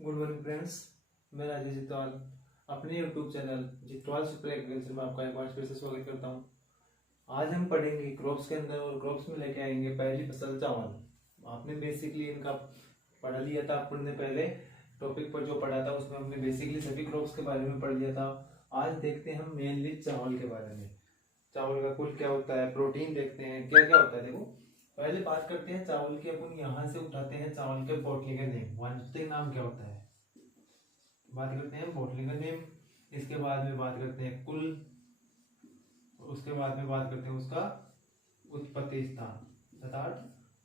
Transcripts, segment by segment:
Good morning friends. मैं राजेश जितवाल अपने YouTube channel जितवाल super agriculture में आपका एक बार फिर से स्वागत करता हूं। आज हम पढ़ेंगे क्रॉप्स के अंदर और क्रॉप्स में लेके आएंगे पहली फसल चावल। आपने बेसिकली इनका पढ़ लिया था, अपने पहले टॉपिक पर जो पढ़ा था उसमें हमने बेसिकली सभी क्रॉप्स के बारे में पढ़ लिया था। आज देखते हैं हम मेनली चावल के बारे में। चावल का कुल क्या होता है, प्रोटीन देखते हैं क्या क्या होता है। देखो पहले बात करते हैं चावल की। अपन यहाँ से उठाते हैं चावल के बोटनी का नेम, वानस्पतिक नाम क्या होता है, बात करते हैं बोटनी का नेम। इसके बाद में बात करते हैं कुल, उसके बाद में बात करते हैं उसका उत्पत्ति स्थान अर्थात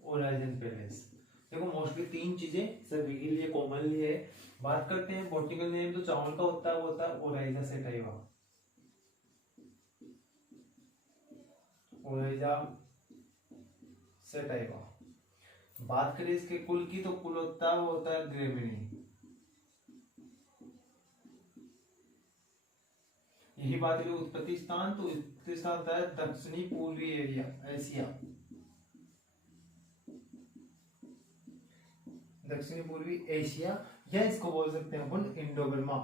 ओराइजन पैलेस। देखो मोस्टली तीन चीजें सभी के लिए कॉमनली है। बात करते हैं बॉटनिकल नेम, तो चावल का होता है वो होता है ओराइजा सेटाइवा। Oryza sativa. बात करें इसके कुल की, तो कुल होता है वो होता है ग्रेमिनी। यही बात है उत्पत्ति स्थान, तो उत्पत्ति स्थान होता है दक्षिणी पूर्वी एरिया एशिया, दक्षिणी पूर्वी एशिया, या इसको बोल सकते हैं अपन इंडो बर्मा,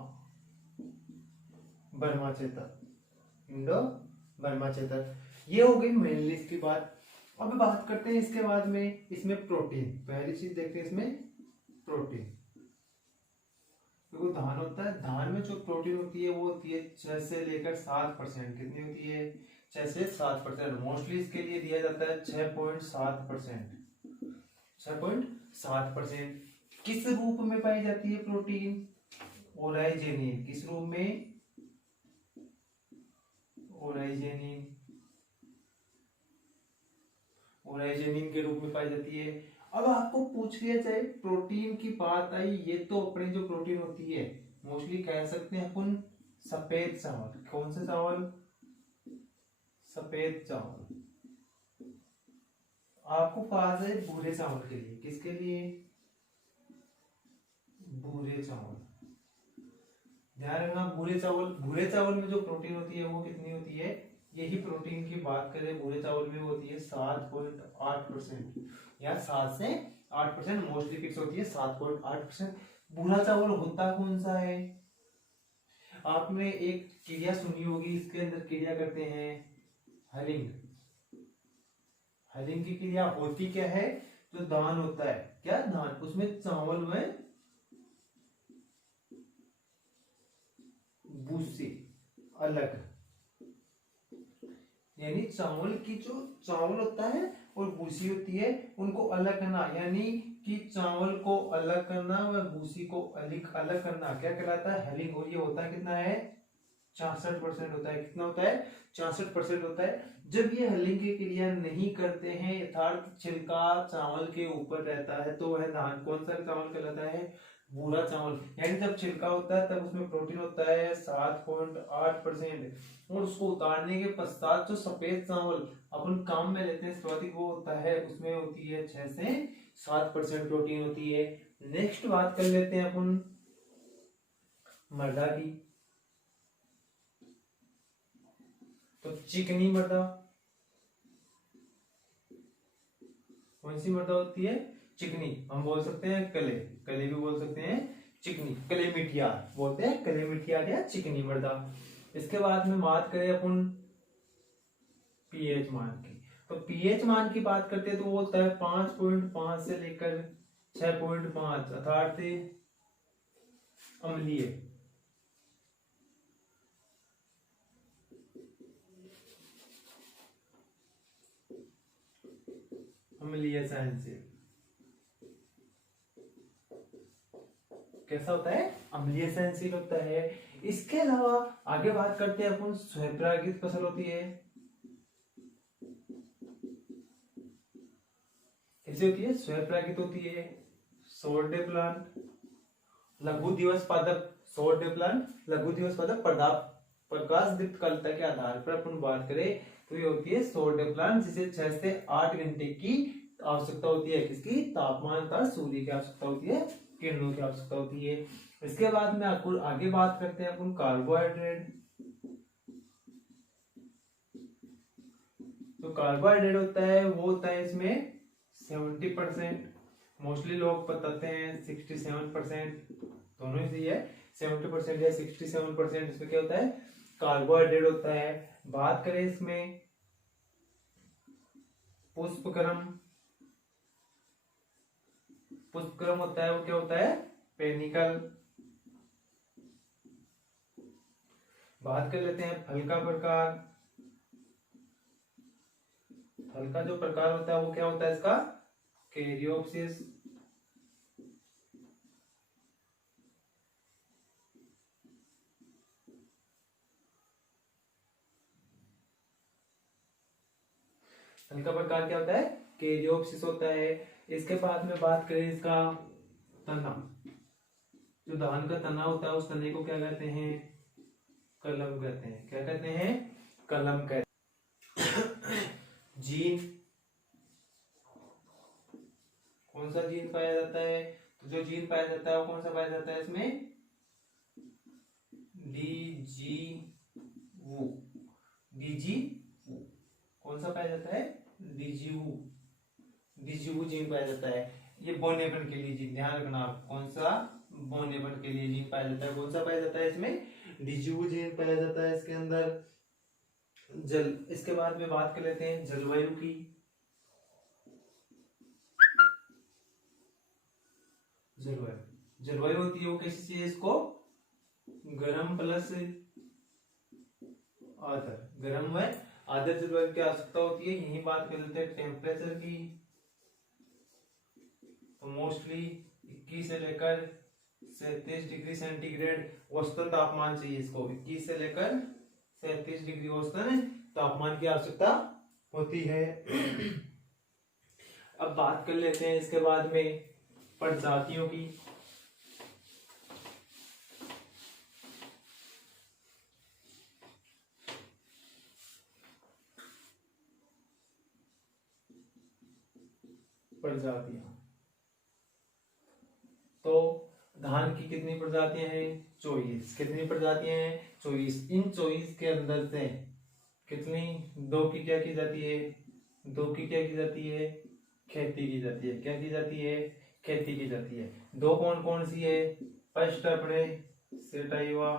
बर्मा क्षेत्र, इंडो बर्मा क्षेत्र। ये हो गई मेनली इसकी बात। अब बात करते हैं इसके बाद में इसमें प्रोटीन। पहली चीज देखते हैं इसमें प्रोटीन। देखो धान होता है, धान में जो प्रोटीन होती है वो होती है 6 से लेकर 7%। कितनी होती है? 6 से 7%। मोस्टली इसके लिए दिया जाता है 6.7%। 6.7%। किस रूप में पाई जाती है प्रोटीन? ओराइजेनिन। किस रूप में? ओराइजेनिन। ओराइजेनिन के रूप में पाई जाती है। अब आपको पूछ लिया जाए प्रोटीन की बात आई, ये तो अपनी जो प्रोटीन होती है मोस्टली कह सकते हैं अपन सफेद चावल। कौन से चावल? सफेद चावल। आपको कहा जाए भूरे चावल के लिए, किसके लिए? भूरे चावल। ध्यान रखना भूरे चावल, भूरे चावल में जो प्रोटीन होती है वो कितनी होती है? यही प्रोटीन की बात करें भूरे चावल में होती है 7.8% या 7 से 8%। मोस्टली फिक्स होती है 7.8%। भूरा चावल होता कौन सा है? आपने एक क्रिया सुनी होगी, इसके अंदर क्रिया करते हैं हलिंग। हलिंग की क्रिया होती क्या है? जो धान होता है, क्या धान, उसमें चावल में भूसी अलग, यानी चावल की जो चावल होता है और भूसी होती है उनको अलग करना, यानी कि चावल को अलग करना व भूसी को अलग अलग करना क्या कहलाता है? हलिंग। और ये होता है कितना है? 66% होता है। कितना होता है? 66% होता है। जब ये हलिंग की क्रिया नहीं करते हैं, यथार्थ छिलका चावल के ऊपर रहता है, तो वह धान कौन सा चावल कहलाता है? भूरा चावल। यानी जब छिलका होता है तब उसमें प्रोटीन होता है 7.8%। और उसको उतारने के पश्चात जो सफेद चावल अपन काम में लेते हैं स्वादिक, वो होता है उसमें होती है 6 से 7% प्रोटीन होती है। नेक्स्ट बात कर लेते हैं अपन मृदा की। तो चिकनी मृदा, कौन सी मृदा होती है? चिकनी। हम बोल सकते हैं कले, कले भी बोल सकते हैं चिकनी, कले मिटियार बोलते हैं, कले मिटियार या चिकनी मृदा। इसके बाद में बात करें अपन पीएच मान की, तो पीएच मान की बात करते हैं तो वो होता है 5.5 से लेकर 6.5 अर्थात अम्लीय। अम्लीय सहनशील। कैसा होता है? अम्लीय सहनशील होता है। इसके अलावा आगे बात करते हैं अपन स्वयंपरागित फसल होती है। कैसी होती है? स्वयंपरागित होती है। सोर्डे प्लांट, लघु दिवस पादप, सोर्डे प्लांट लघु दिवस पादप प्रकाश दीप्त कलता के आधार पर अपन बात करें तो ये होती है सोर्डे प्लांट, जिसे 6 से 8 घंटे की आवश्यकता होती है। किसकी? तापमान का, सूर्य की आवश्यकता होती है, किरणों की आवश्यकता होती है। इसके बाद में आपको आगे बात करते हैं अपन कार्बोहाइड्रेट। तो कार्बोहाइड्रेट होता है वो होता है इसमें 70%। मोस्टली लोग बताते हैं 67%, दोनों ही सही है, 70% या 67% इसमें क्या होता है, कार्बोहाइड्रेट होता है। बात करें इसमें पुष्पक्रम, पुष्पक्रम होता है वो क्या होता है, पेनिकल। बात कर लेते हैं फल का प्रकार, फल का जो प्रकार होता है वो क्या होता है इसका, कैरियोप्सिस। फल का प्रकार क्या होता है, कैरियोप्सिस होता है। इसके बाद में बात करें इसका तना, जो धान का तना होता है उस तने को क्या कहते हैं, कलम कहते हैं। क्या कहते हैं, कलम कहते हैं। जीन, कौन सा जीन पाया जाता है, तो जो जीन पाया जाता है वो कौन सा पाया जाता है इसमें, डीजीवू, डीजीवू कौन सा पाया जाता है, डीजीवू, डीजीवू जीन पाया जाता है। ये बोनेपन के लिए जीन, ध्यान रखना आप, कौन सा, बोनेपन के लिए जीन पाया जाता है, कौन सा पाया जाता है इसमें, डीजीवू जीन पाया जाता है इसके अंदर। जल, इसके बाद में बात कर लेते हैं जलवायु की। जलवायु, जलवायु होती है वो कैसी चीज, इसको गर्म प्लस आर्द्र, गर्म व आर्द्र जलवायु की आवश्यकता होती है। यही बात कर लेते हैं टेम्परेचर की, तो मोस्टली 21 से लेकर 37 डिग्री सेंटीग्रेड औसतन तापमान चाहिए इसको, 21 से लेकर 37 डिग्री औसतन तापमान की आवश्यकता होती है। अब बात कर लेते हैं इसके बाद में प्रजातियों की। प्रजातियां, तो धान की कितनी प्रजातियां हैं, 24। कितनी प्रजातियां हैं, 24। इन 24 के अंदर से कितनी, दो की क्या की जाती है, दो की क्या की जाती है, खेती की जाती है। क्या की जाती है, खेती की जाती है। दो कौन कौन सी है, फर्स्ट अपने सेटाइवा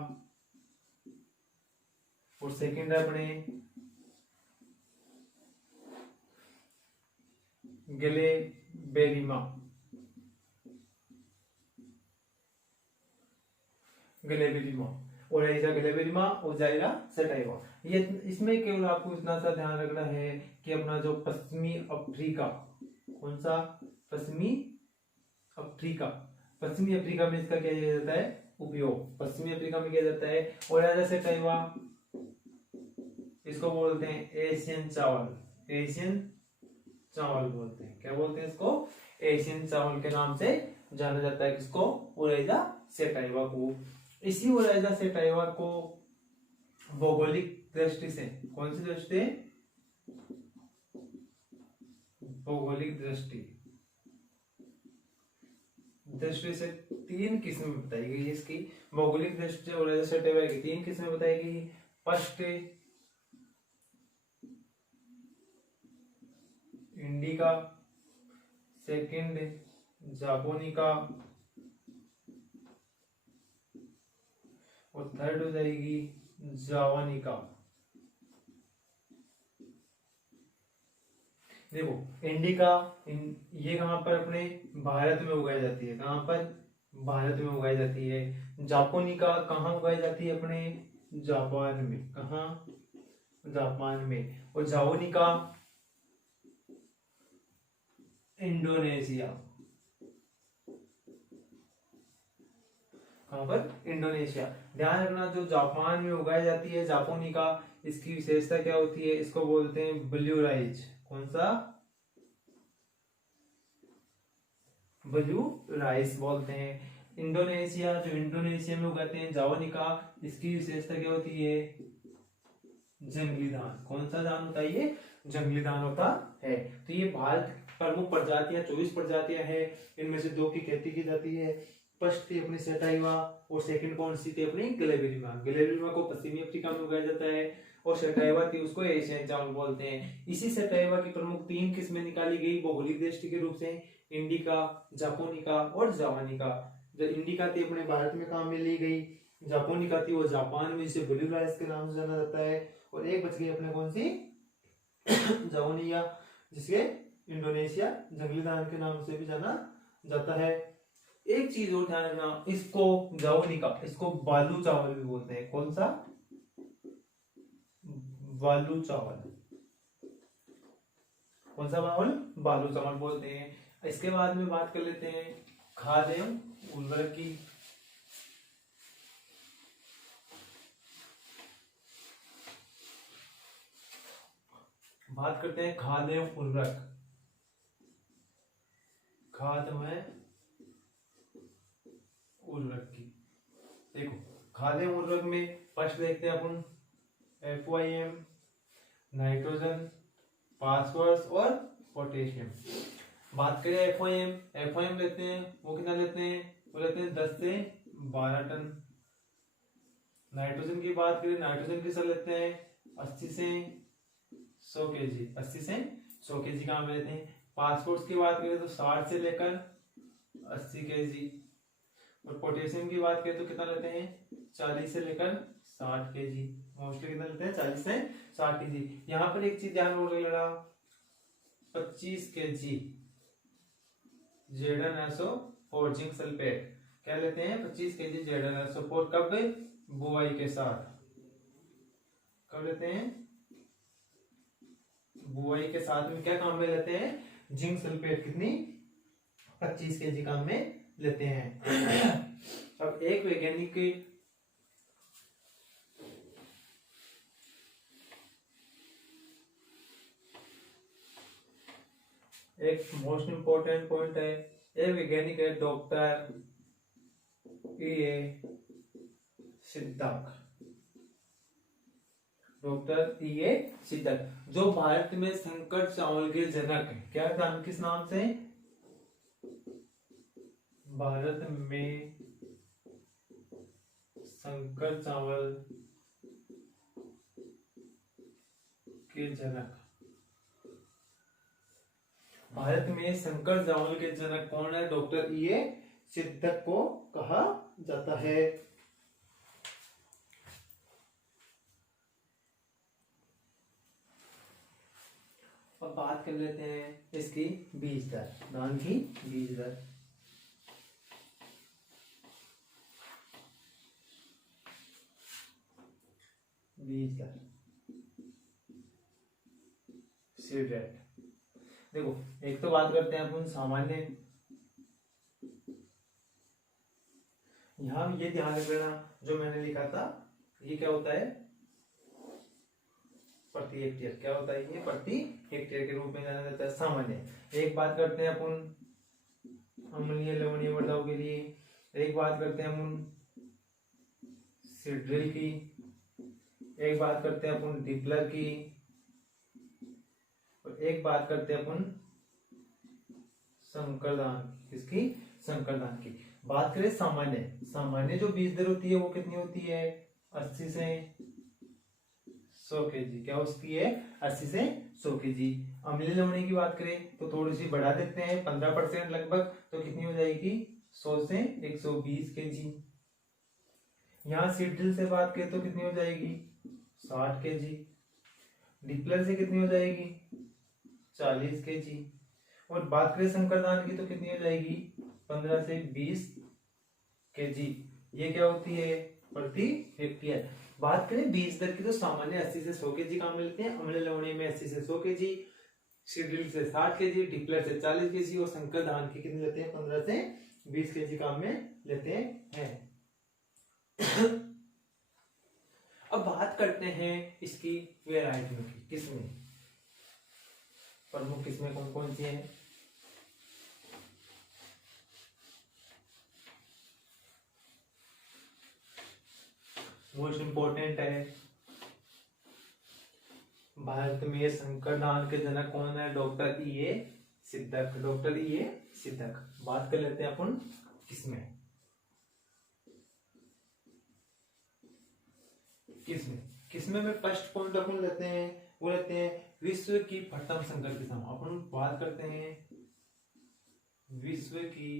और सेकंड अपने ग्लेबेरिमा, ग्लेबेरिमा, ओराइजा ग्लेबेरिमा और जाइरा सेटाइवा। ये इसमें केवल आपको इतना सा ध्यान रखना है कि अपना जो पश्चिमी अफ्रीका, कौन सा, पश्चिमी अफ्रीका, पश्चिमी अफ्रीका में इसका क्या किया जाता है, उपयोग पश्चिमी अफ्रीका में किया जाता है। ओराइजा सेटाइवा इसको बोलते हैं एशियन चावल, एशियन चावल बोलते हैं। क्या बोलते हैं इसको, एशियन चावल के नाम से जाना जाता है किसको, ओराइजा सेटाइवा को। इसी ओराइजा सेटाइवा को भौगोलिक दृष्टि से, कौन सी दृष्टि, भौगोलिक दृष्टि, दृष्टि से 3 किस्में बताई गई है इसकी। भौगोलिक दृष्टि से ओराइजा सेटाइवा की 3 किस्में बताई गई। फर्स्ट इंडिका, सेकंड जापोनिका और थर्ड हो जाएगी जावानिका। देखो इंडिका, ये कहां पर अपने भारत में उगाई जाती है, कहां पर, भारत में उगाई जाती है। जापोनिका कहां उगाई जाती है, अपने जापान में, कहां, जापान में। और जावानिका इंडोनेशिया, कहां पर, इंडोनेशिया। ध्यान रखना, जो जापान में उगाई जाती है जापोनिका, इसकी विशेषता क्या होती है, इसको बोलते हैं ब्लू राइज। कौन सा, ब्लू राइस बोलते हैं। इंडोनेशिया, जो इंडोनेशिया में उगाते हैं जावानिका, इसकी विशेषता क्या होती है, जंगली धान। कौन सा धान होता है ये, जंगली धान होता है। तो ये भारत प्रमुख प्रजातियां 24 प्रजातियां हैं, इनमें से 2 की खेती की जाती है। फर्स्ट थी अपनी सेटाइवा और सेकंड कौन सी थी, अपनी ग्लेबेरिमा। ग्लेबेरिमा को पश्चिमी अफ्रीका में उगाया जाता है और सटैवा थी उसको एशियन चावल बोलते हैं। इसी सटैवा की प्रमुख 3 किस्में निकाली गई भौगोलिक दृष्टि के रूप से, इंडिका, जापोनिका और जावानिका। जो इंडिका थी अपने भारत में काम में ली गई, जापोनिका थी वो जापान में, जिसे ब्लू राइस के नाम से जाना जाता है, और एक बच गई अपने कौन सी जावानिया, जिसके इंडोनेशिया जंगली धान के नाम से भी जाना जाता है। एक चीज और ध्यान रखना, इसको जावानिका, इसको बालू चावल भी बोलते हैं। कौन सा? बालू चावल। कौन सा चावल? बालू चावल बोलते हैं। इसके बाद में बात कर लेते हैं खाद एवं उर्वरक की। बात करते हैं खाद एवं उर्वरक। खाद में उर्वरक की देखो, खाद एवं उर्वरक में फर्स्ट देखते हैं अपन FOIM, नाइट्रोजन, फास्फोरस और पोटेशियम। बात करें FOIM लेते हैं, वो कितना लेते हैं? वो लेते हैं 10 से 12 टन। नाइट्रोजन की बात करें, नाइट्रोजन कितना लेते हैं? 80 से 100 केजी, 80 से 100 केजी काम लेते हैं। फास्फोरस की बात करें तो 60 से लेकर 80 केजी, और पोटेशियम की बात करें तो कितना लेते हैं? 40 से लेकर 60 केजी। मोस्टली कितना लेते हैं? 40 से 60 केजी। यहाँ पर एक चीज ध्यान रखना, 25 केजी ZnSO4 जिंक सल्फेट क्या लेते हैं? 25 केजी ZnSO4 कब? बुआई के साथ। कब लेते हैं? बुआई के साथ में क्या काम में लेते हैं? जिंक सल्फेट कितनी? 25 केजी काम में लेते हैं। अब एक वैज्ञानिक की एक मोस्ट इंपोर्टेंट पॉइंट है, एक वैज्ञानिक है doctor E.A. Siddiq. Doctor E.A. सिद्धक जो भारत में संकर चावल के जनक है। क्या नाम, किस नाम से? भारत में संकर चावल के जनक। भारत में संकर चावल के जनक कौन है? Doctor E.A. सिद्धक को कहा जाता है। अब बात कर लेते हैं इसकी बीज दर, धान की बीज दर। बीज दर, सीड रेट। देखो, एक तो बात करते हैं अपन सामान्य। यहां ये ध्यान रखना जो मैंने लिखा था, ये क्या होता है? प्रति हेक्टेयर। क्या होता है? ये प्रति हेक्टेयर के रूप में जाना जाता है सामान्य। एक बात करते हैं अपन अम्लीय लवणीय वर्धक के लिए, एक बात करते हैं अपन सीड्रिल की, एक बात करते हैं अपन डिप्लर की, और एक बात करते हैं अपन संकरदान। किसकी? संकरदान की। बात करें सामान्य जो बीज दर होती है वो कितनी होती है? 80 से 100 केजी। क्या होती है? 80 से 100 केजी। अम्लीय लवणीय की बात करें तो थोड़ी सी बढ़ा देते हैं, 15% लगभग, तो कितनी हो जाएगी? 100 से 120 केजी। यहाँ सीड्रिल से बात करें तो कितनी हो जाएगी? 60 केजी। डिप्लर से कितनी हो जाएगी? 40 केजी। और बात करें संकरदान की तो कितनी हो जाएगी? 15 से 20 केजी। ये क्या होती है? प्रति हेक्टेयर। बात करें बीज दर की तो सामान्य 80 से 100 केजी काम लेते हैं, अम्लीय लवणीय में 80 से 100 केजी, सीड्रिल से 60 केजी, डिप्लर से 40 केजी, और संकर धान की कितने लेते हैं? 15 से 20 केजी काम में लेते हैं। अब बात करते हैं इसकी वेराइटियों की, किस्में, प्रमुख किस्में कौन कौन सी हैं? मोस्ट इंपोर्टेंट है, भारत में संकर धान के जनक कौन है? Doctor E.A. Siddiq. Doctor E.A. Siddiq. बात कर लेते हैं अपन किस्में किसमें में फर्स्ट पॉइंट अपन लेते हैं, वो लेते हैं विश्व की प्रथम संकर किस्म। अपन बात करते हैं विश्व की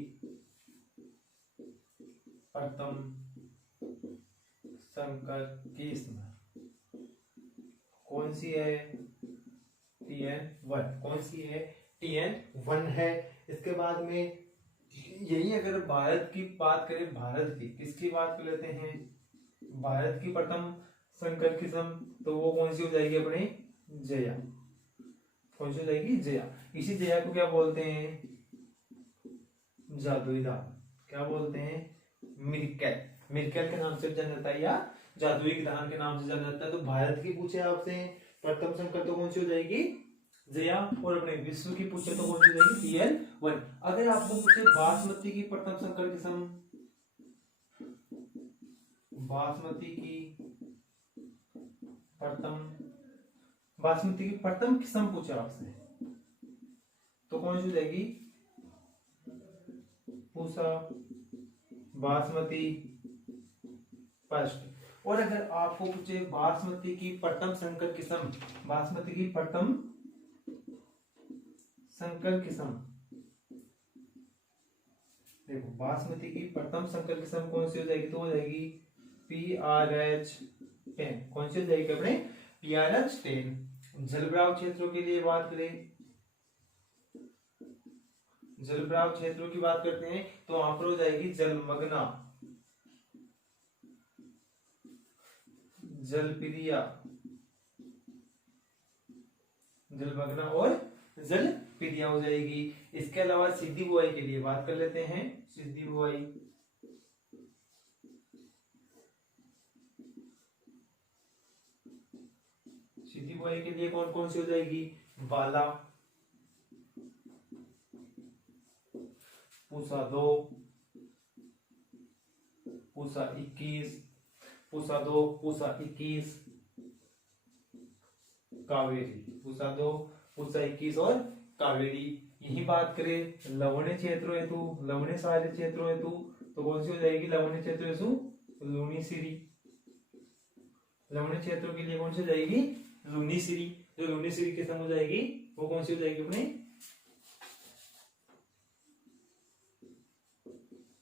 प्रथम संकर किस्म कौन सी है? TN1। कौन सी है? TN1 है। इसके बाद में यही अगर भारत की बात करें, भारत की किसकी बात कर लेते हैं, भारत की प्रथम संकर किस्म, तो वो कौन सी हो जाएगी अपनी? जया। कौन सी हो जाएगी? जया। इसी जया को क्या बोलते हैं? जादुई धान। क्या बोलते हैं? मिर्केल। मिर्केल के नाम से जाना जाता है या जादुई धान के नाम से जाना जाता है। तो भारत की पूछे आपसे प्रथम संकर तो कौन सी हो जाएगी? जया। और अपने विश्व की पूछे तो कौन सी हो जाएगी? TN1। अगर आपको पूछे बासमती की प्रथम संकर किस्म, बासमती की प्रथम किस्म पूछे आपसे तो कौन सी हो जाएगी? पूसा बासमती फर्स्ट। और अगर आपको पूछे बासमती की प्रथम संकर किस्म, बासमती की प्रथम संकर किस्म, देखो बासमती की प्रथम संकर किस्म कौन सी हो जाएगी? तो हो जाएगी PRH10। कौन सी हो जाएगी अपने? PRH10। जलभराव क्षेत्रों के लिए बात करें, जलभराव क्षेत्रों की बात करते हैं तो वहां पर हो जाएगी जलमग्ना, जलप्रिया, जलमग्ना और जलप्रिया हो जाएगी। इसके अलावा सिद्धि बुआई के लिए बात कर लेते हैं। सिद्धि बुआई, सिद्धि बुआई के लिए कौन कौन सी हो जाएगी? बाला, पूसा 2, पूसा 21, पूसा 2, पूसा 21, कावेरी, पूसा 2, पूसा 21 और कावेरी। यही बात करें लवणीय क्षेत्रों हेतु, लवणीय सारे क्षेत्रों हेतु तो कौन सी हो जाएगी? लवणीय क्षेत्र हेतु लूनीसिरी। लवणीय क्षेत्रों के लिए कौन सी हो जाएगी? लूनीसिरी। जो लूनीसिरी किस्म हो जाएगी वो कौन सी हो जाएगी अपनी?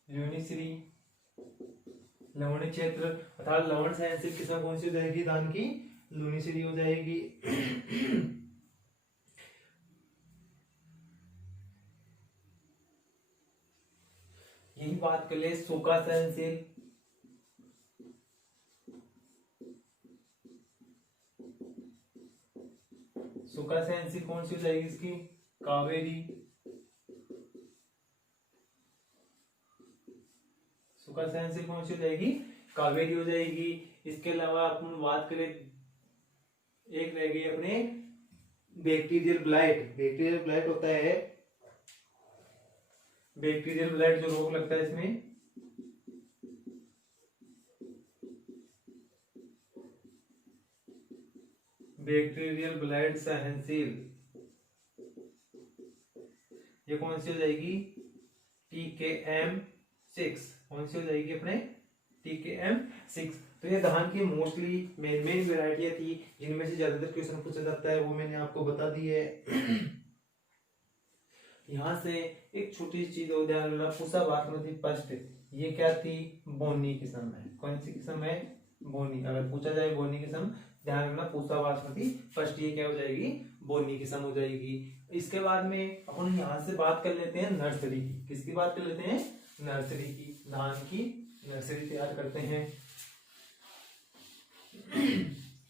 लूनीसिरी। लवणीय क्षेत्र अर्थात लवण सहनशील किस्म कौन सी हो जाएगी? धान की लूनीसिरी हो जाएगी। यही बात कर ले सूखा सहनशील, सूखा सहनशील कौन सी हो जाएगी इसकी? कावेरी। सूखा सहनशील कौन सी हो जाएगी? कावेरी हो जाएगी। इसके अलावा अपन बात करें, एक रह गई अपने बैक्टीरियल ब्लाइट। बैक्टीरियल ब्लाइट होता है, बैक्टीरियल ब्लाइट जो रोग लगता है इसमें, बैक्टीरियल ब्लाइट सहनशील, ये कौन सी हो जाएगी? TKM6। कौन सी हो जाएगी अपने? TKM6। तो ये धान की मोस्टली मेन वेराइटियां थी जिनमें से ज्यादातर क्वेश्चन पूछा जाता है, वो मैंने आपको बता दी है। यहाँ से एक छोटी चीज और ध्यान रखना, पूसा बासमती फर्स्ट, ये क्या थी? बोनी किस्म है। कौन सी किस्म है? बोनी। अगर पूछा जाए बोनी किस्म, ध्यान रखना पूसा बासमती फर्स्ट, ये क्या हो जाएगी? बोनी किस्म हो जाएगी। इसके बाद में अपन यहाँ से बात कर लेते हैं नर्सरी की। किसकी बात कर लेते हैं? नर्सरी की। धान की नर्सरी तैयार करते हैं,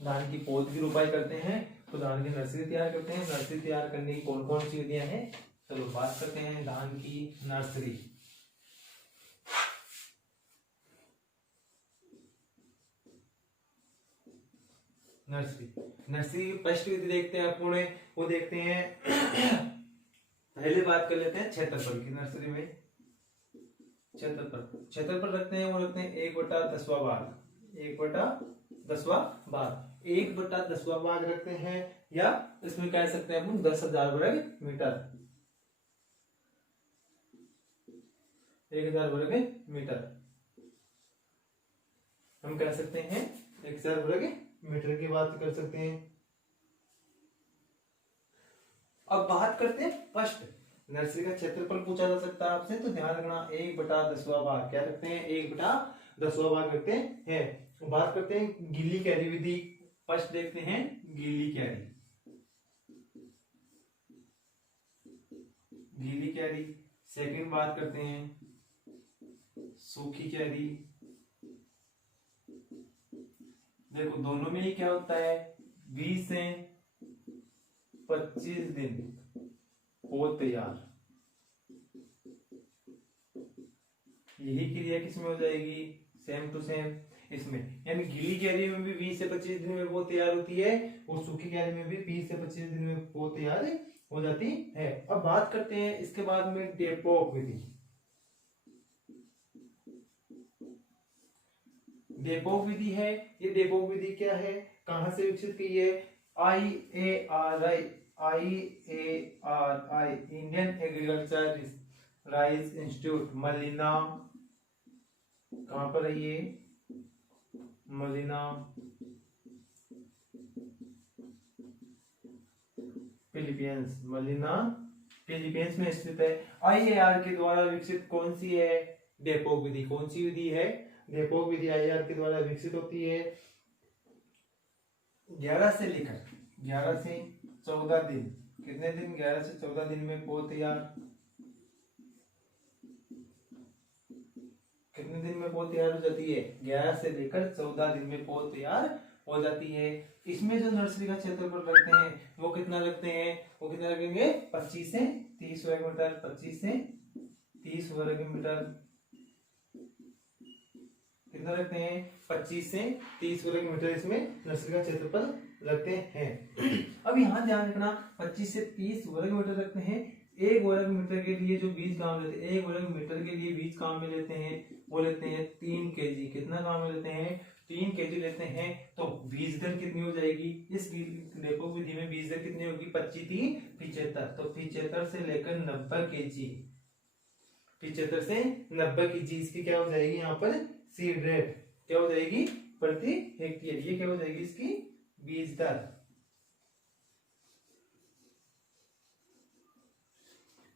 धान की पौध की रोपाई करते हैं तो धान की नर्सरी तैयार करते हैं। नर्सरी तैयार करने की कौन कौन सी विधियां हैं, चलो बात करते हैं धान की नर्सरी। नर्सरी फर्स्ट विधि देखते हैं अपने, वो देखते हैं पहले बात कर लेते हैं क्षेत्रफल की। नर्सरी में क्षेत्रफल रखते हैं, वो रखते हैं 1/10वां भाग, 1/10वां भाग, 1/10वां भाग रखते हैं, या इसमें कह सकते हैं अपन 10,000 वर्ग मीटर, 1,000 वर्ग मीटर हम कह सकते हैं 1,000 वर्ग मीटर की बात कर सकते हैं। अब बात करते हैं फर्स्ट, नर्सरी का क्षेत्रफल पूछा जा सकता है आपसे, तो ध्यान रखना 1/10वां भाग, क्या रखते हैं 1/10वां भाग रखते हैं। बात करते हैं गिल्ली कैरी विधि, फर्स्ट देखते हैं गिल्ली कैरी, गीली कैरी। सेकंड बात करते हैं सूखी कैरी। देखो दोनों में ही क्या होता है, 20 से 25 दिन हो तैयार, यही क्रिया किसमें हो जाएगी, सेम टू सेम इसमें, यानी गीली कैरी में भी 20 से 25 दिन में वो तैयार होती है और सूखी कैरी में भी 20 से 25 दिन में वो तैयार हो जाती है। अब बात करते हैं इसके बाद में डेपोक विधि। डेपोक विधि है, ये डेपोक विधि क्या है, कहां से विकसित की है, IARI Indian agriculture rice institute Malina, कहां पर है ये, मलिना फिलीपींस, मलिना फिलीपींस में स्थित है। IAR के द्वारा विकसित कौन सी है, डेपोक विधि, कौन सी विधि है, डेपोक विधि IAR के द्वारा विकसित होती है। 11 से 14 दिन, कितने दिन, 11 से 14 दिन में पौध तैयार, कितने दिन में पौध तैयार हो जाती है, 11 से लेकर 14 दिन में पौध तैयार हो जाती है। इसमें जो नर्सरी का क्षेत्रफल रखते हैं वो कितना रखते हैं, वो कितना रखेंगे 25 से 30 वर्ग मीटर, 25 से 30 वर्ग मीटर, कितना रखते हैं 25 से 30 वर्ग मीटर इसमें नर्सरी का क्षेत्रफल रखते हैं। अब यहाँ ध्यान रखना 25 से 30 वर्ग मीटर रखते हैं, एक वर्ग मीटर के लिए जो बीज काम लेते हैं, एक वर्ग मीटर के लिए बीज काम में लेते हैं वो लेते हैं 3 केजी, कितना काम में लेते हैं 3 केजी लेते हैं। तो बीज दर कितनी हो जाएगी, इस डेपोक विधि में बीज दर कितनी होगी, 25 3 75, तो 75 से लेकर 90 केजी, 75 से 90 केजी इसकी क्या हो जाएगी यहाँ पर सीड रेट, क्या हो जाएगी प्रति हेक्टेयर, ये क्या हो जाएगी इसकी बीज दर।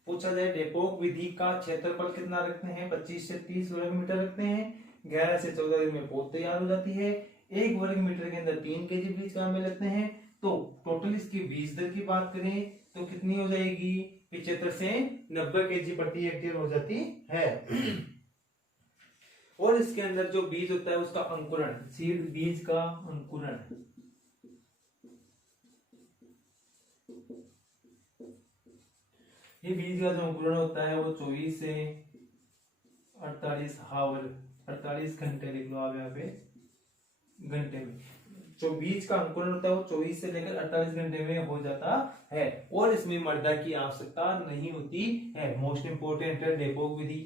पूछा जाए डेपोक विधि का क्षेत्रफल कितना रखते हैं, 25 से 30 वर्ग मीटर रखते हैं, 11 से 14 दिन में पौध तैयार हो जाती है, एक वर्ग मीटर के अंदर 3 केजी बीज काम में लेते हैं। तो टोटल इसकी बीज दर की बात करें तो कितनी हो जाएगी, 75 से 90 केजी प्रति हेक्टेयर हो जाती है। और इसके अंदर जो बीज होता है उसका अंकुरण, सीड बीज का अंकुरण, ये बीज का जो अंकुरण होता है वो 24 से 48 घंटे लिख लो आप यहाँ पे, घंटे में जो बीज का अंकुरण होता है वो 24 से लेकर 48 घंटे में हो जाता है, और इसमें मृदा की आवश्यकता नहीं होती है। मोस्ट इंपोर्टेंट है डेपोक विधि,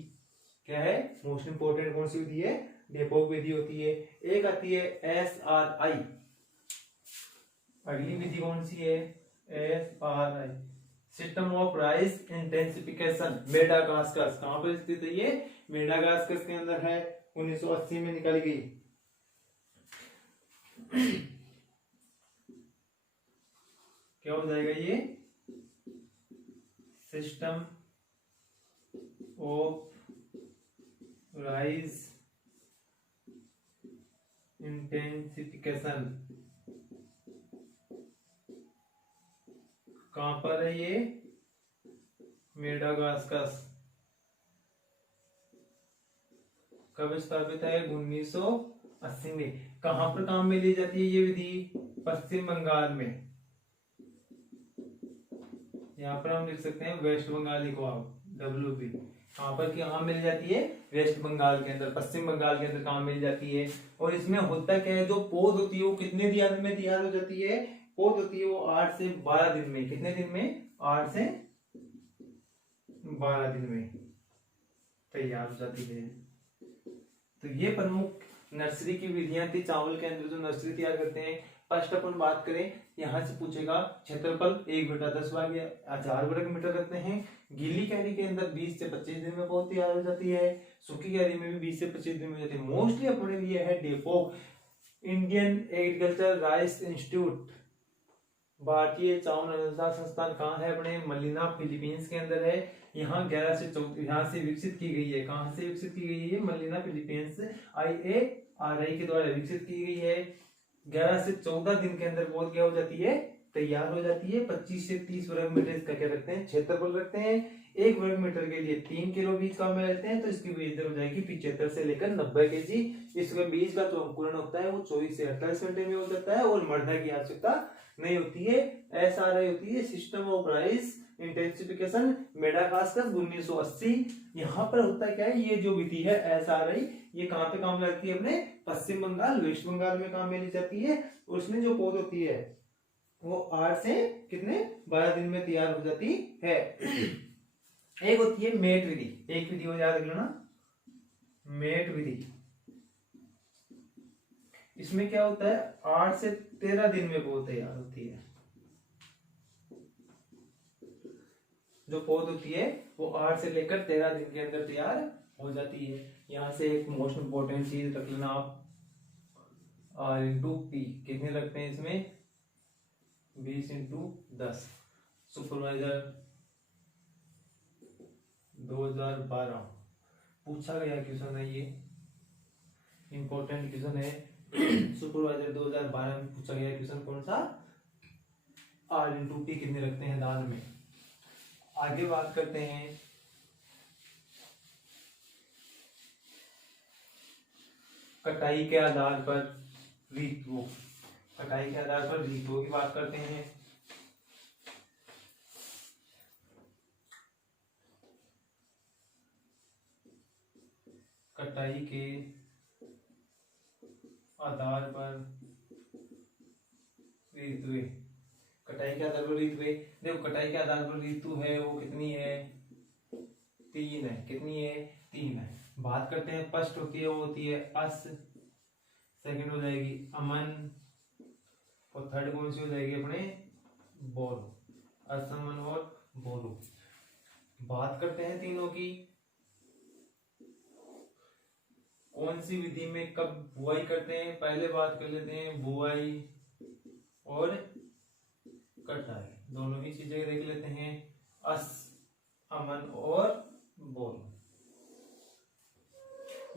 क्या है मोस्ट इंपोर्टेंट कौन सी विधि है, डेपोक विधि होती है। एक आती है SRI, अगली विधि कौन सी है SRI, system of rice intensification, Madagascar, कहां पर स्थित है ये, मेडागास्कर के अंदर है, 1980 में निकाली गई। क्या हो जाएगा ये, सिस्टम ऑफ राइस इंटेंसिफिकेशन, कहां पर है ये, मेडागास्कर, कब स्थापित है 1980 में। कहां पर काम में ली जाती है ये विधि, पश्चिम बंगाल में, यहाँ पर हम लिख सकते हैं वेस्ट बंगाल लिखो आप WB, कहां पर कहाँ मिल जाती है, वेस्ट बंगाल के अंदर, पश्चिम बंगाल के अंदर काम मिल जाती है। और इसमें होता क्या है, जो पौध होती है वो कितने दिन में तैयार हो जाती है, पौध होती है वो 8 से 12 दिन में, कितने दिन में 8 से 12 दिन में तैयार हो जाती है। तो ये प्रमुख नर्सरी की विधियां थी, चावल के अंदर जो नर्सरी तैयार करते हैं। फर्स्ट अपन बात करें, यहाँ से पूछेगा क्षेत्रफल 1/10 4 वर्ग मीटर रखते हैं। गीली कैरी के अंदर 20 से 25 दिन में पौध तैयार हो जाती है, सूखी कैरी में भी 20 से 25 दिन में हो जाती है। मोस्टली अपने लिए है डेपोक, इंडियन एग्रीकल्चर राइस इंस्टीट्यूट, भारतीय चावल अनुसंधान संस्थान कहाँ है? अपने मलिना फिलीपींस के अंदर है। यहाँ 11 से 14 यहाँ से विकसित की गई है। कहाँ से विकसित की गई है? मलिना फिलीपींस IARI के द्वारा विकसित की गई है। 11 से 14 दिन के अंदर पौध क्या हो जाती है? तैयार हो जाती है। 25 से 30 वर्ग मीटर इसका क्या रखते हैं? क्षेत्रफल रखते हैं। 1 वर्ग मीटर के लिए 3 किलो बीज काम में लेते हैं, तो इसकी बीज दर हो जाएगी 75 से लेकर 90 केजी। इसमें बीज का जो अंकुरण होता है वो 24 से 48 घंटे में हो जाता है और मृदा की आवश्यकता नहीं होती है। SRI होती है system of rice intensification, Madagascar 1980। यहाँ पर होता क्या है? ये जो विधि है SRI, ये कहाँ पे काम में आती है? अपने पश्चिम बंगाल, वेस्ट बंगाल में काम में ली जाती है। उसमें जो पौध होती है वो 8 से कितने 12 दिन में तैयार हो जाती है। एक होती है मेट विधि, एक विधि हो याद रख लेना, मेट विधि। इसमें क्या होता है? 8 से 13 दिन में पौध तैयार होती है। जो पौध होती है वो 8 से लेकर 13 दिन के अंदर तैयार हो जाती है। यहां से एक मोस्ट इंपोर्टेंट चीज रख लेना आप, R/P कितने रखते हैं इसमें? 20/10। सुपरवाइजर 2012 पूछा गया क्वेश्चन है, ये इंपॉर्टेंट क्वेश्चन है। सुपरवाइजर 2012 में पूछा गया क्वेश्चन कौन सा? R/P कितने रखते हैं दाल में। आगे बात करते हैं कटाई के आधार पर ऋतुओं, कटाई के आधार पर ऋतुओं की बात करते हैं। कटाई के आधार पर ऋतुएं, कटाई के आधार पर ऋतुएं। देखो कटाई के आधार पर ऋतु है वो कितनी है? 3 है। कितनी है? 3 है। बात करते हैं फर्स्ट होती है वो होती है अस, सेकंड हो जाएगी अमन और थर्ड कौन सी हो जाएगी? अपने बोलो, असमन और बोलो। बात करते हैं तीनों की, कौन सी विधि में कब बुआई करते हैं। पहले बात कर लेते हैं बुआई और कटाई, दोनों ही चीजें देख लेते हैं। अस, अमन और बोलो।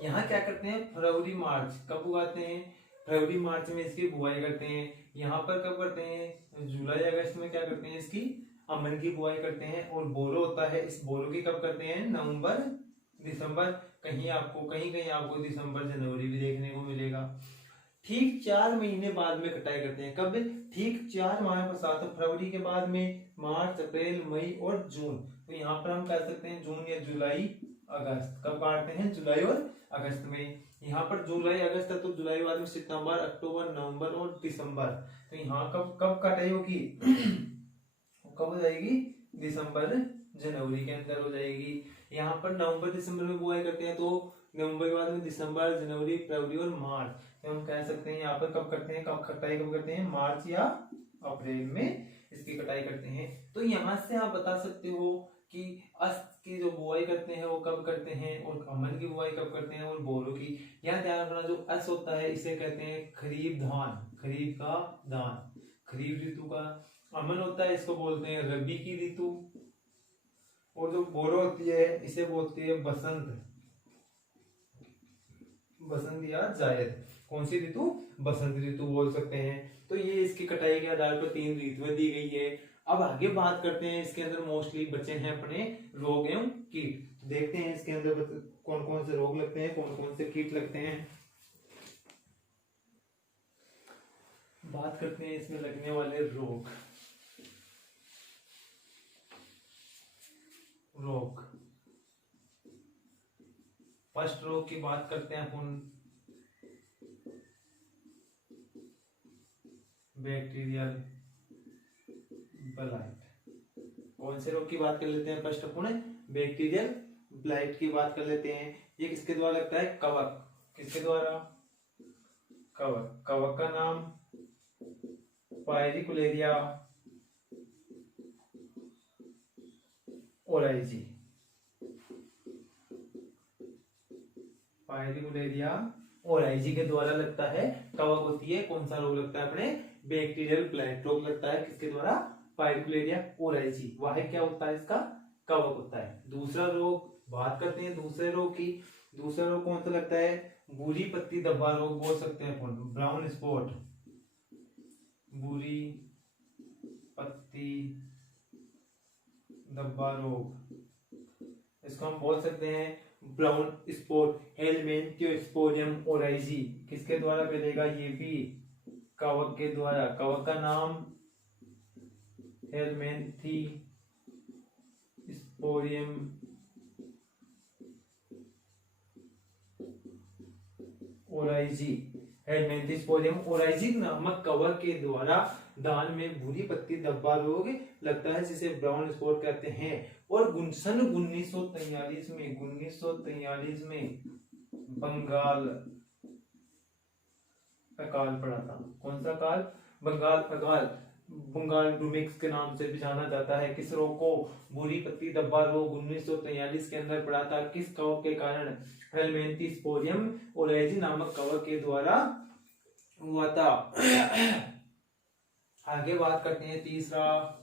यहाँ क्या करते हैं? फरवरी मार्च कब उगाते हैं? फरवरी मार्च में इसकी बुआई करते हैं। यहाँ पर कब करते हैं? जुलाई अगस्त में क्या करते हैं? इसकी अमन की बुआई करते हैं। और बोलो होता है, इस बोलो की कब करते हैं? नवंबर दिसंबर। कहीं कहीं आपको दिसंबर जनवरी भी देखने को मिलेगा। ठीक 4 महीने बाद में कटाई करते हैं। कब? ठीक 4 माह पश्चात, फरवरी के बाद में मार्च, अप्रैल, मई और जून। तो यहाँ पर हम कह सकते हैं जून या जुलाई अगस्त। कब काटते हैं? जुलाई और अगस्त में। यहाँ पर जुलाई अगस्त है तो जुलाई बाद में सितंबर, अक्टूबर, नवंबर और दिसंबर। तो यहाँ कब कब कटाई होगी? कब हो जाएगी? दिसंबर जनवरी के अंदर हो जाएगी। यहाँ पर नवंबर दिसंबर में बुआई करते हैं, तो नवंबर के बाद में दिसंबर, जनवरी, फरवरी और मार्च। तो हम कह सकते हैं यहाँ पर कब करते हैं? कब कटाई कब करते हैं? मार्च या अप्रैल में इसकी कटाई करते हैं। तो यहाँ से आप बता सकते हो कि अस्त की जो बुआई करते हैं वो कब करते हैं और अमन की बुआई कब करते हैं और बोरो की। यहाँ ध्यान रखना, जो अस होता है इसे कहते हैं खरीफ धान, खरीफ का धान, खरीफ ऋतु का। अमन होता है इसको बोलते हैं रबी की ऋतु। और जो बोरो होती है इसे बोलते हैं बसंत, बसंत या जायद। कौन सी ऋतु? बसंत ऋतु बोल सकते हैं। तो ये इसकी कटाई के आधार पर 3 ऋतुएं दी गई है। अब आगे बात करते हैं, इसके अंदर मोस्टली बचे हैं अपने रोग एवं कीट। देखते हैं इसके अंदर कौन कौन से रोग लगते हैं, कौन कौन से कीट लगते हैं। बात करते हैं इसमें लगने वाले रोग। फर्स्ट रोग की बात करते हैं अपन बैक्टीरियल ब्लाइट। कौन से रोग की बात कर लेते हैं? फर्स्ट अपन बैक्टीरियल ब्लाइट की बात कर लेते हैं। ये किसके द्वारा लगता है? कवक। किसके द्वारा? कवक। कवक का नाम पायरिकुलेरिया ओराइजी, पायरिकुलेरिया ओराइजी के द्वारा लगता है। कवक होती है, कौन सा रोग लगता है अपने, बैक्टीरियल ब्लाइट रोग लगता है, किसके द्वारा, पाइरोक्लेरिया ओराइजी। वाहिक क्या होता है इसका, कवक होता है। दूसरा रोग, बात करते हैं दूसरे रोग की। दूसरा रोग कौन सा लगता है, भूरी पत्ती धब्बा रोग बोल सकते हैं अपन, ब्राउन स्पॉट, भूरी पत्ती धब्बा रोग, इसको हम बोल सकते हैं ब्राउन स्पॉट, हेलमिंथियोस्पोरियम ओराइजी। किसके द्वारा फैलेगा, ये भी कवक के द्वारा। कवक का नाम हेलमिंथियोस्पोरियम ओराइजी। हेलमिंथियोस्पोरियम ओराइजी नामक कवक के द्वारा दान में भूरी पत्ती धब्बा रोग लगता है, जिसे ब्राउन स्पॉट कहते हैं। और सन 1943 में बंगाल अकाल पड़ा था। कौन सा काल, बंगाल अकाल, बंगाल डुमिक्स के नाम से भी जाना जाता है। किस रोग को, भूरी पत्ती धब्बा रोग 1943 के अंदर पड़ा था। किस कवक के कारण, हेलमिंथियोस्पोरियम ओराइजी नामक कवक के द्वारा हुआ था। आगे बात करते हैं तीसरा,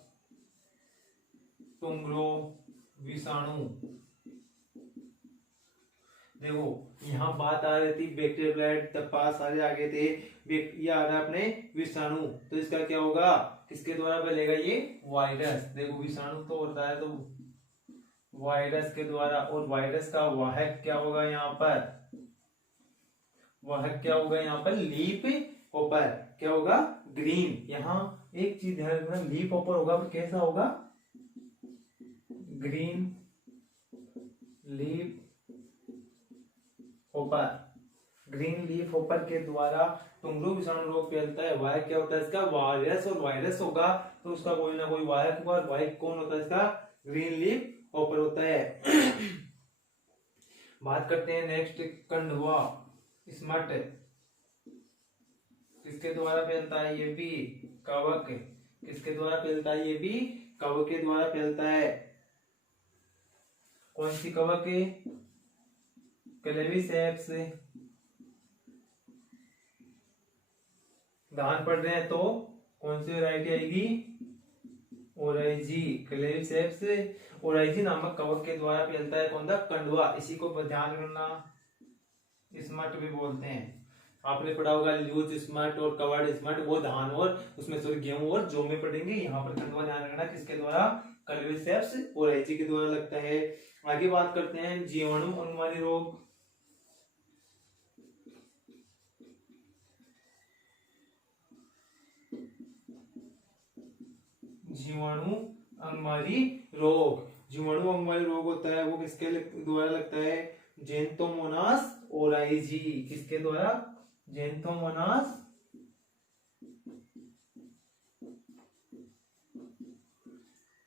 टुंग्रो विषाणु। देखो यहाँ बात आ रही थी बैक्टीरिया ब्लाइट, तपा सारे आगे थे, ये आ रहा है अपने विषाणु। तो इसका क्या होगा, किसके द्वारा फैलेगा, ये वायरस। देखो विषाणु तो होता है तो वायरस के द्वारा। और वायरस का वाहक क्या होगा यहाँ पर, वाहक क्या होगा यहाँ पर, लीफ होपर। क्या होगा, ग्रीन। यहाँ एक चीज ध्यान रखना, लीफ होपर होगा तो कैसा होगा, green leaf hopper. Green leaf hopper के द्वारा टुंग्रो विषाणु रोग फैलता है। वाहक क्या होता है इसका, वायरस। और वायरस होगा तो उसका कोई ना कोई वाहक होगा। वाहक कौन होता है इसका, ग्रीन लीफ होपर होता है। बात करते हैं नेक्स्ट, कंडवा स्मट। किसके द्वारा फैलता है, ये भी कवक। किसके द्वारा फैलता है, ये भी कवक के द्वारा फैलता है। कौन सी कवक, क्लेविसेप्स। धान पढ़ रहे हैं तो कौन सी वैरायटी आएगी, ओराइजी। क्लेविसेप्स ओराइजी नामक कवक के द्वारा फैलता है कौन सा, कंडवा। इसी को ध्यान रखना, स्मट भी बोलते हैं। आपने पढ़ा होगा ल्यूज स्मट और कवर्ड स्मट, वो धान और उसमें सॉरी गेहूं और जौ में पढ़ेंगे। यहाँ पर कंडवा ध्यान रखना, किसके द्वारा, क्लेविसेप्स ओराइजी के द्वारा लगता है। आगे बात करते हैं जीवाणु अंगमारी रोग। जीवाणु अंगमारी रोग, जीवाणु अंगमारी रोग होता है वो किसके द्वारा लगता है, जेंथोमोनास ओराइजी। किसके द्वारा, जेंथोमोनास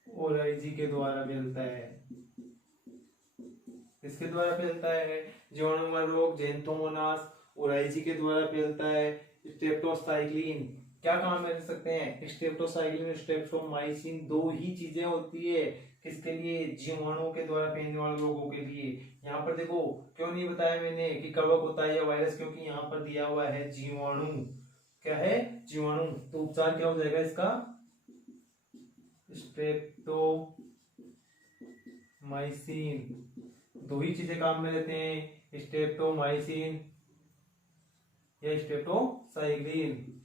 ओराइजी के द्वारा फैलता है। किसके द्वारा फैलता है, जीवाणु अंगमारी रोग जेंथोमोनास ओराइजी के द्वारा फैलता है। स्ट्रेप्टोसाइक्लिन क्या काम कर सकते हैं, स्ट्रेप्टोसाइक्लिन और स्ट्रेप्टोमाइसिन दो ही चीजें होती है। किसके लिए, जीवाणुओं के द्वारा फैलने वाले रोगों के लिए। यहाँ पर देखो क्यों नहीं बताया मैंने कि कवक होता है या वायरस, क्योंकि यहाँ पर दिया हुआ है जीवाणु। क्या है, जीवाणु। तो उपचार क्या हो जाएगा इसका, स्ट्रेप्टोमाइसिन। दो ही चीजें काम में लेते हैं, स्ट्रेप्टोमाइसिन या स्ट्रेप्टोसाइक्लिन।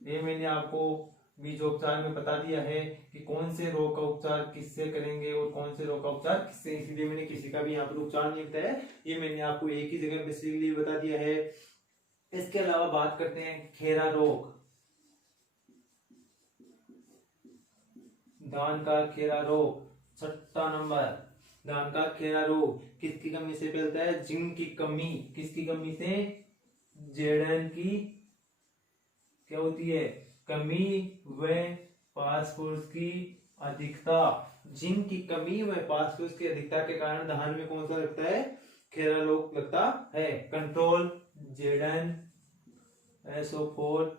ये मैंने आपको बीजोपचार में बता दिया है कि कौन से रोग का उपचार किससे करेंगे और कौन से रोग का उपचार किससे, इसलिए मैंने किसी का भी यहाँ पर उपचार नहीं बताया। ये मैंने आपको एक ही जगह बेसिकली बता दिया है। इसके अलावा बात करते हैं खेरा रोग। दान का खेरा रोग, 6वां नंबर, दान का खेरा रोग किसकी कमी से फैलता है, जिंक की कमी। किसकी कमी से, जेडन की क्या होती है, कमी व फास्फोरस की अधिकता। जिंक की कमी व फास्फोरस की अधिकता के कारण धान में कौन सा लगता है, खेरा रोग लगता है। कंट्रोल, जेडन SO4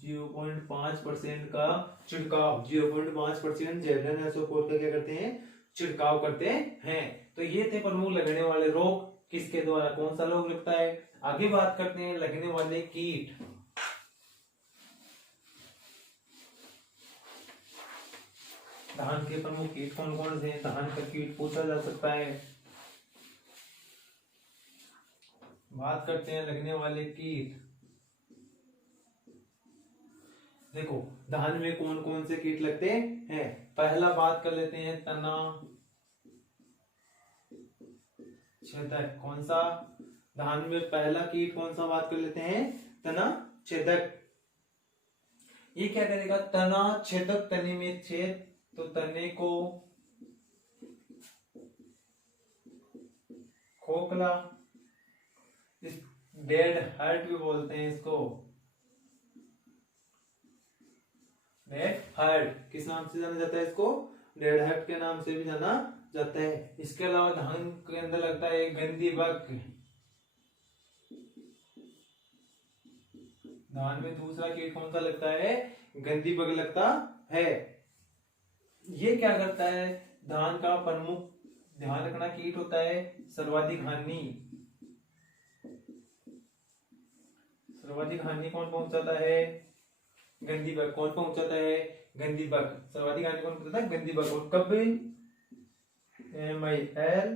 0.5% का छिड़काव, 0.5% जेडन SO4 का क्या करते हैं, छिड़काव करते हैं। तो ये थे प्रमुख लगने वाले रोग। किसके द्वारा, कौन सा रोग लगता है। आगे बात करते हैं लगने वाले कीट। धान के प्रमुख कीट कौन कौन से हैं, धान का कीट पूछा जा सकता है। बात करते हैं लगने वाले कीट। देखो धान में कौन कौन से कीट लगते हैं। पहला बात कर लेते हैं तना छेदक। कौन सा, धान में पहला कीट कौन सा बात कर लेते हैं, तना छेदक। ये क्या करेगा, तना छेदक, तने में छेद, तो तने को खोखला, इस डेड हार्ट भी बोलते हैं इसको, डेड हार्ट किस नाम से जाना जाता है इसको, डेड हार्ट के नाम से भी जाना जाता है। इसके अलावा धान के अंदर लगता है गंदी बग। धान में दूसरा कीट कौन सा लगता है, गंदी बग लगता है। ये क्या करता है, धान का प्रमुख ध्यान रखना कीट होता है सर्वाधिक हानि। सर्वाधिक हानि कौन पहुंचाता है, गंदी बग। कौन पहुंचाता है, गंदी बग। सर्वाधिक हानि कौन पहुंचाता है, गंदी बग। और कब, MIL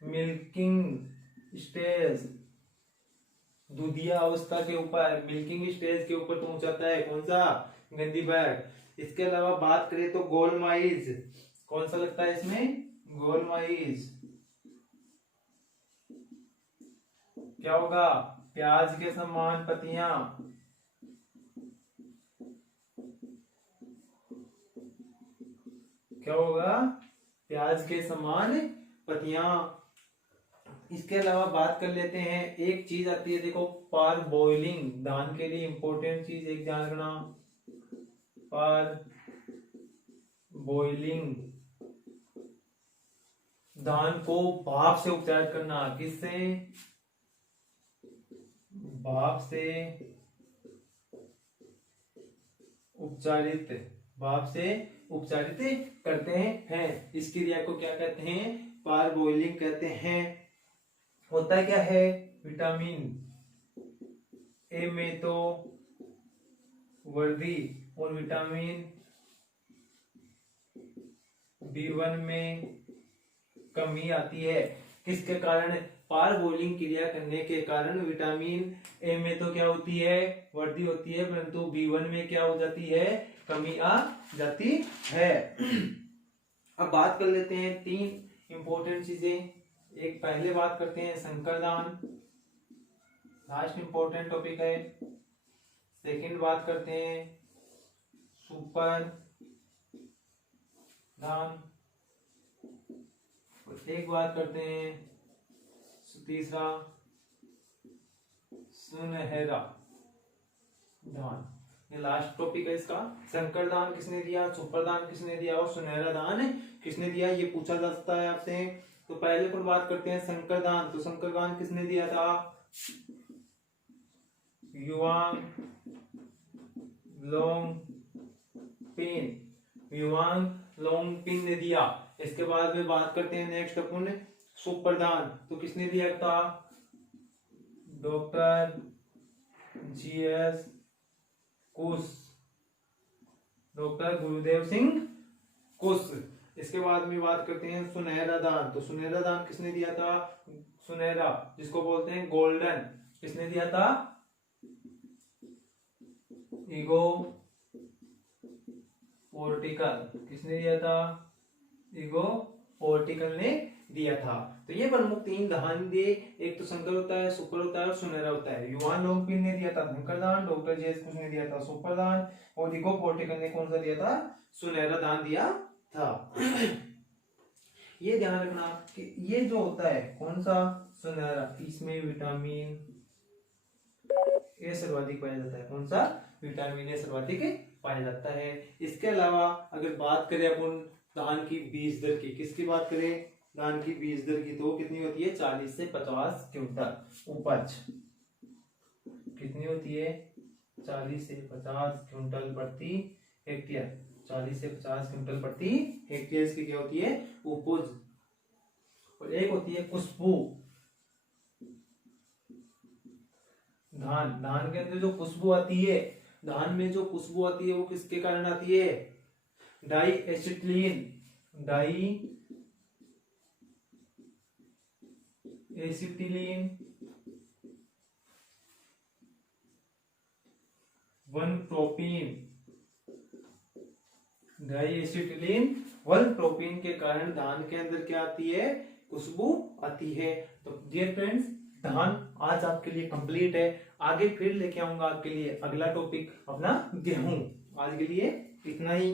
मिल्किंग स्टेज, दूधिया अवस्था के ऊपर, मिल्किंग स्टेज के ऊपर पहुंचाता है कौन सा, गंदी बग। इसके अलावा बात करें तो गोलमाइज, कौन सा लगता है इसमें, गोलमाइज। क्या होगा, प्याज के समान पत्तियां, क्या होगा, प्याज के समान पत्तियां। इसके अलावा बात कर लेते हैं, एक चीज आती है देखो, पार बॉइलिंग। धान के लिए इंपॉर्टेंट चीज एक ध्यान रखना, पार बॉइलिंग। धान को भाप से उपचार करना, किससे, भाप से उपचारित, भाप से उपचारित करते हैं। इस क्रिया को क्या कहते हैं, पार बॉइलिंग कहते हैं। होता क्या है, विटामिन ए में तो वृद्धि और विटामिन B1 में कमी आती है। किसके कारण, पार बॉइलिंग क्रिया करने के कारण विटामिन ए में तो क्या होती है, वृद्धि होती है, परंतु B1 में क्या हो जाती है, कमी आ जाती है। अब बात कर लेते हैं 3 इंपॉर्टेंट चीजें। एक पहले बात करते हैं संकरदान, लास्ट इंपॉर्टेंट टॉपिक है। सेकंड बात करते हैं सुपर दान, एक बात करते हैं तीसरा सुनहरा दान। ये लास्ट टॉपिक है इसका। संकर दान किसने दिया, सुपर दान किसने दिया और सुनहरा दान किसने दिया, ये पूछा जा सकता है आपसे। तो पहले पर बात करते हैं संकर दान। तो संकर दान किसने दिया था, युवांग लोंगपिन, युवांग लोंगपिन ने दिया। इसके बाद में बात करते हैं नेक्स्ट अपन सुपर दान। तो किसने दिया था, डॉक्टर GS कुश, डॉक्टर गुरुदेव सिंह कुश। इसके बाद में बात करते हैं सुनहरा दान। तो सुनहरा दान किसने दिया था, सुनहरा जिसको बोलते हैं गोल्डन, किसने दिया था, ईगो पोर्टिकल, किसने दिया था, ईगो पोर्टिकल ने दिया था। तो ये प्रमुख 3 दान दिए, एक तो संकर होता है, सुपर होता है और सुनहरा होता है। युवान लोंगपिन ने दिया था संकर दान, डॉक्टर GS कुश ने दिया था सुपर दान और ईगो पोर्टिकल ने कौन सा दिया था, सुनहरा दान दिया था। ये ध्यान रखना कि ये जो होता है कौन सा, सुनहरा, इसमें विटामिन ए सर्वाधिक पाया जाता है। कौन सा, विटामिन ए सर्वाधिक पाया जाता है। इसके अलावा अगर बात करें अपन धान की बीज दर की, किसकी बात करें, धान की बीज दर की, तो कितनी होती है, 40 से 50 क्विंटल उपज। कितनी होती है, 40 से 50 क्विंटल प्रति हेक्टेयर। 40 से 50 क्विंटल प्रति हेक्टेयर इसकी क्या होती है, उपज और एक होती है खुशबू। धान के अंदर जो खुशबू आती है, धान में जो खुशबू आती है वो किसके कारण आती है? डाई एसिटिलीन, डाई एसिटिलीन 1-प्रोपीन, डाई एसिटिलीन 1-प्रोपीन के कारण धान के अंदर क्या आती है? खुशबू आती है। तो डियर फ्रेंड्स, धान आज आपके लिए कंप्लीट है। आगे फिर लेके आऊंगा आपके लिए अगला टॉपिक अपना गेहूं। आज के लिए इतना ही।